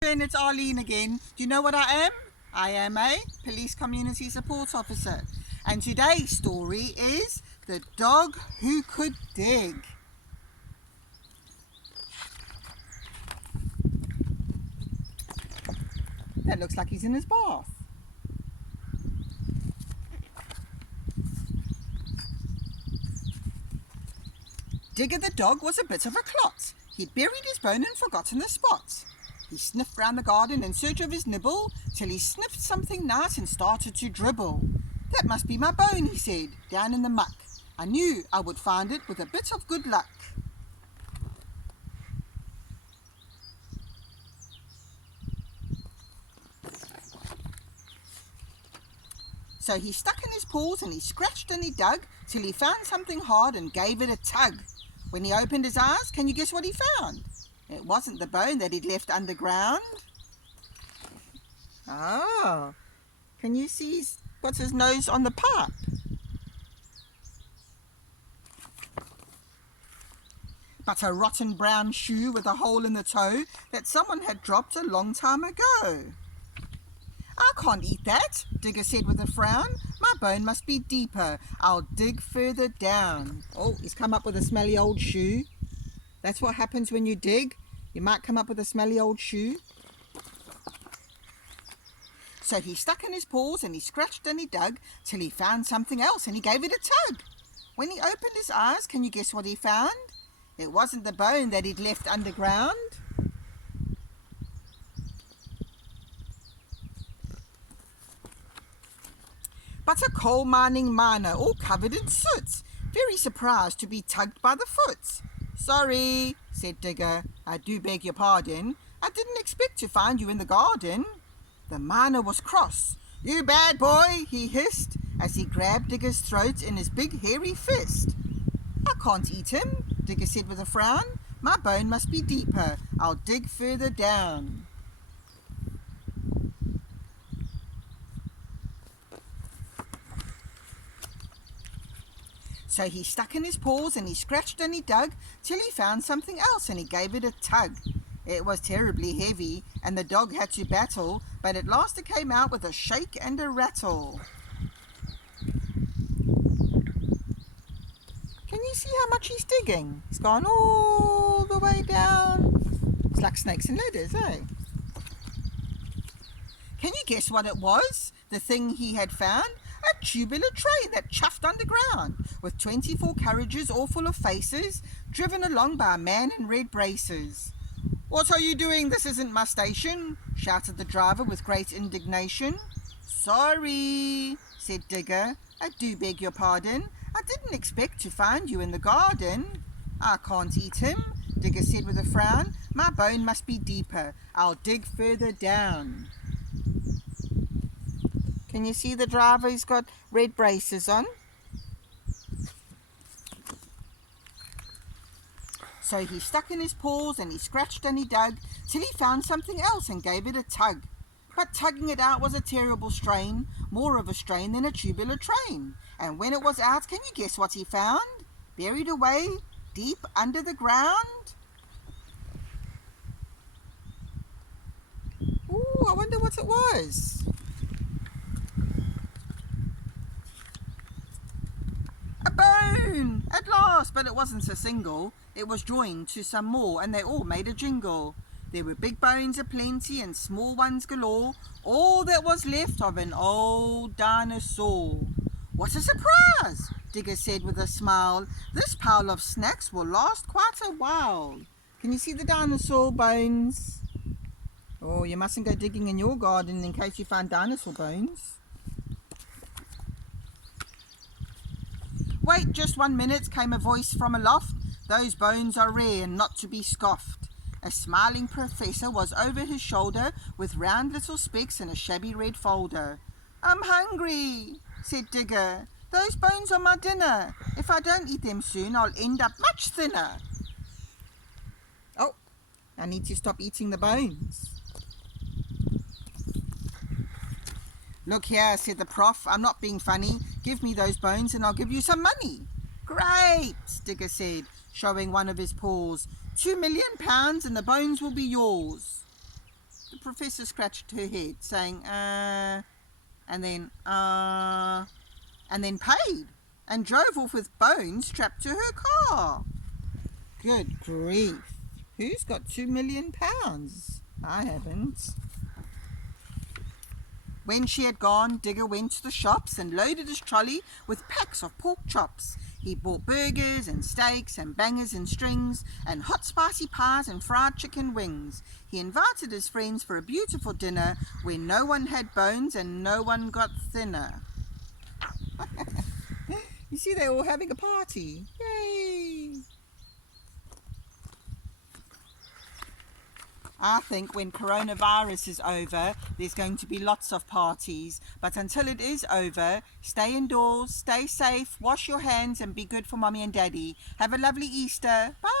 And it's Arlene again. Do you know what I am? I am a police community support officer. And today's story is The Dog Who Could Dig. That looks like he's in his bath. Digger the dog was a bit of a clot. He'd buried his bone and forgotten the spot. He sniffed round the garden in search of his nibble, till he sniffed something nice and started to dribble. That must be my bone, he said, down in the muck. I knew I would find it with a bit of good luck. So he stuck in his paws and he scratched and he dug, till he found something hard and gave it a tug. When he opened his eyes, can you guess what he found? It wasn't the bone that he'd left underground. Oh, can you see what's his nose on the pipe? But a rotten brown shoe with a hole in the toe that someone had dropped a long time ago. I can't eat that, Digger said with a frown. My bone must be deeper. I'll dig further down. Oh, he's come up with a smelly old shoe. That's what happens when you dig. You might come up with a smelly old shoe. So he stuck in his paws and he scratched and he dug till he found something else and he gave it a tug. When he opened his eyes, can you guess what he found? It wasn't the bone that he'd left underground. But a coal mining miner all covered in soot, very surprised to be tugged by the foot. Sorry, said Digger, I do beg your pardon. I didn't expect to find you in the garden. The miner was cross. You bad boy, he hissed, as he grabbed Digger's throat in his big hairy fist. I can't eat him, Digger said with a frown. My bone must be deeper. I'll dig further down. So he stuck in his paws and he scratched and he dug till he found something else and he gave it a tug. It was terribly heavy and the dog had to battle, but at last it came out with a shake and a rattle. Can you see how much he's digging? He's gone all the way down. It's like snakes and ladders, eh? Can you guess what it was? The thing he had found? A tubular train that chuffed underground, with 24 carriages all full of faces, driven along by a man in red braces. What are you doing? This isn't my station, shouted the driver with great indignation. Sorry, said Digger, I do beg your pardon. I didn't expect to find you in the garden. I can't eat him, Digger said with a frown. My bone must be deeper. I'll dig further down. Can you see the driver? He's got red braces on. So he stuck in his paws and he scratched and he dug till he found something else and gave it a tug. But tugging it out was a terrible strain, more of a strain than a tubular train. And when it was out, can you guess what he found? Buried away deep under the ground. Ooh, I wonder what it was. A bone! At last, but it wasn't a single. It was joined to some more, and they all made a jingle. There were big bones aplenty and small ones galore, all that was left of an old dinosaur. What a surprise! Digger said with a smile. This pile of snacks will last quite a while. Can you see the dinosaur bones? Oh, you mustn't go digging in your garden in case you find dinosaur bones. Wait just 1 minute, came a voice from aloft. Those bones are rare and not to be scoffed. A smiling professor was over his shoulder with round little specks and a shabby red folder. I'm hungry, said Digger. Those bones are my dinner. If I don't eat them soon, I'll end up much thinner. Oh, I need to stop eating the bones. Look here, said the prof, I'm not being funny. Give me those bones and I'll give you some money. Great, Digger said, showing one of his paws. £2 million and the bones will be yours. Professor scratched her head, saying, and then paid, and drove off with Bones strapped to her car. Good grief. Who's got £2 million? I haven't. When she had gone, Digger went to the shops and loaded his trolley with packs of pork chops. He bought burgers and steaks and bangers and strings and hot spicy pies and fried chicken wings. He invited his friends for a beautiful dinner where no one had bones and no one got thinner. You see, they're all having a party. Yay! I think when coronavirus is over, there's going to be lots of parties. But until it is over, stay indoors, stay safe, wash your hands and be good for Mommy and Daddy. Have a lovely Easter. Bye!